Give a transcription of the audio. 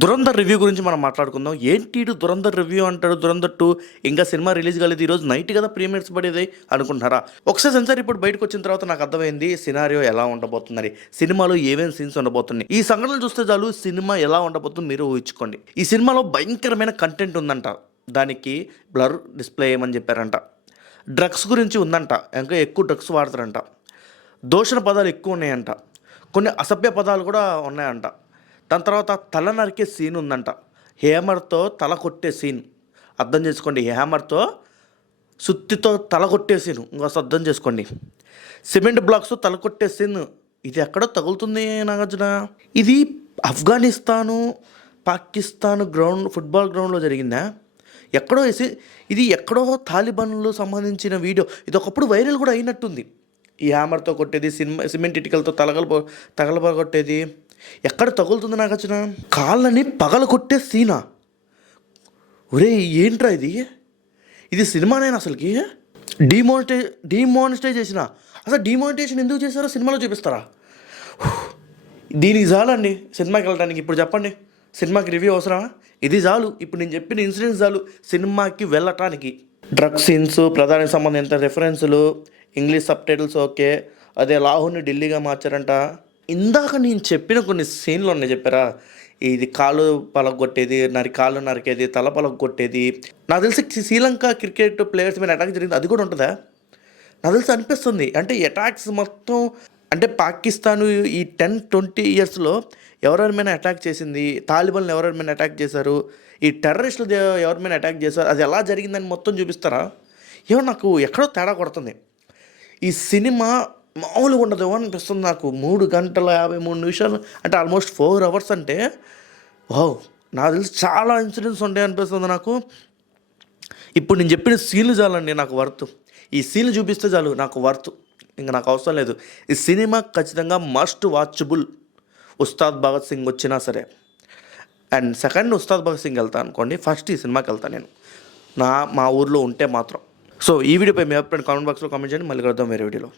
Dhurandhar review గురించి మనం మాట్లాడుకుందాం. ఏంటి ఈడు దురంధర్ రివ్యూ అంటాడు, దురంధర్ 2 ఇంకా సినిమా రిలీజ్ కాలేదు, ఈరోజు నైట్ కదా ప్రీమియర్స్ పడేది అనుకుంటున్నారా? ఒకసారి సెన్సార్ ఇప్పుడు బయటకు వచ్చిన తర్వాత నాకు అర్థమైంది సినారియో ఎలా ఉండబోతుందని, సినిమాలో ఏమేమి సీన్స్ ఉండబోతున్నాయి. ఈ సంఘటనలు చూస్తే చాలు సినిమా ఎలా ఉండబోతుందో మీరు ఊహించుకోండి. ఈ సినిమాలో భయంకరమైన కంటెంట్ ఉందంట, దానికి బ్లర్ డిస్ప్లే ఏమని చెప్పారంట, డ్రగ్స్ గురించి ఉందంట, ఇంకా ఎక్కువ డ్రగ్స్ వాడతారంట, దూషణ పదాలు ఎక్కువ ఉన్నాయంట, కొన్ని అసభ్య పదాలు కూడా ఉన్నాయంట. దాని తర్వాత తల నరికే సీన్ ఉందంట, హ్యామర్తో తల కొట్టే సీన్. అర్థం చేసుకోండి, హ్యామర్తో సుత్తితో తల కొట్టే సీన్ ఇంకోసం అర్థం చేసుకోండి. సిమెంట్ బ్లాక్స్తో తల కొట్టే సీన్, ఇది ఎక్కడో తగులుతుంది నాగార్జున. ఇది ఆఫ్ఘనిస్తాను పాకిస్తాన్ ఫుట్బాల్ గ్రౌండ్లో జరిగిందా? ఎక్కడో ఇది ఎక్కడో తాలిబాన్లో సంబంధించిన వీడియో. ఇది ఒకప్పుడు వైరల్ కూడా అయినట్టుంది. ఈ హ్యామర్తో కొట్టేది, సిమెంట్ ఇటుకలతో తగలబగొట్టేది ఎక్కడ తగులుతుంది నాగార్జున? కాళ్ళని పగల కొట్టే సీనా? ఒరే ఏంట్రా ఇది సినిమానేనా అసలుకి? డిమానిటైజ్ చేసిన, అసలు డిమానిటైజేషన్ ఎందుకు చేశారో సినిమాలో చూపిస్తారా? దీనికి చాలండి సినిమాకి వెళ్ళడానికి. ఇప్పుడు చెప్పండి, సినిమాకి రివ్యూ అవసరమా? ఇది చాలు, ఇప్పుడు నేను చెప్పిన ఇన్సిడెంట్స్ చాలు సినిమాకి వెళ్ళటానికి. డ్రగ్ సీన్స్, ప్రధానికి సంబంధించిన రెఫరెన్సులు, ఇంగ్లీష్ సబ్ టైటిల్స్ ఓకే. అదే లాహోర్ని ఢిల్లీగా మార్చారంట. ఇందాక నేను చెప్పిన కొన్ని సీన్లు ఉన్నాయి చెప్పారా, ఇది కాలు పలగొట్టేది, కాళ్ళు నరికేది, తల పలగొట్టేది. నాకు తెలిసి శ్రీలంక క్రికెట్ ప్లేయర్స్ మీద అటాక్ జరిగింది, అది కూడా ఉంటుందా? నాకు తెలిసి అనిపిస్తుంది. అంటే అటాక్స్ మొత్తం అంటే పాకిస్తాన్ ఈ 10-20 ఇయర్స్లో ఎవరెవరి మీద అటాక్ చేసింది, తాలిబాన్లు ఎవరెవరి మీద అటాక్ చేశారు, ఈ టెర్రరిస్టులు ఎవరి మీద అటాక్ చేశారు, అది ఎలా జరిగిందని మొత్తం చూపిస్తారా? ఏమో నాకు ఎక్కడో తేడా కొడుతుంది. ఈ సినిమా మామూలుగా ఉండదు అనిపిస్తుంది నాకు. 3 గంటల 53 నిమిషాలు అంటే ఆల్మోస్ట్ 4 అవర్స్ అంటే వావ్, నాకు తెలిసి చాలా ఇన్సిడెంట్స్ ఉంటాయి అనిపిస్తుంది నాకు. ఇప్పుడు నేను చెప్పిన సీన్లు చాలండి నాకు వర్త్. ఈ సీన్లు చూపిస్తే చాలు నాకు వర్త్, ఇంకా నాకు అవసరం లేదు. ఈ సినిమా ఖచ్చితంగా మస్ట్ వాచబుల్. ఉస్తాద్ భగత్ సింగ్ వచ్చినా సరే, అండ్ సెకండ్ ఉస్తాద్ భగత్ సింగ్ వెళ్తాను అనుకోండి, ఫస్ట్ ఈ సినిమాకి వెళ్తాను నేను, మా ఊర్లో ఉంటే మాత్రం. సో ఈ వీడియోపై మీ అభిప్రాయం కామెంట్ బాక్స్లో కామెంట్ చేయండి. మళ్ళీ కలుద్దాం వేరే వీడియోలో.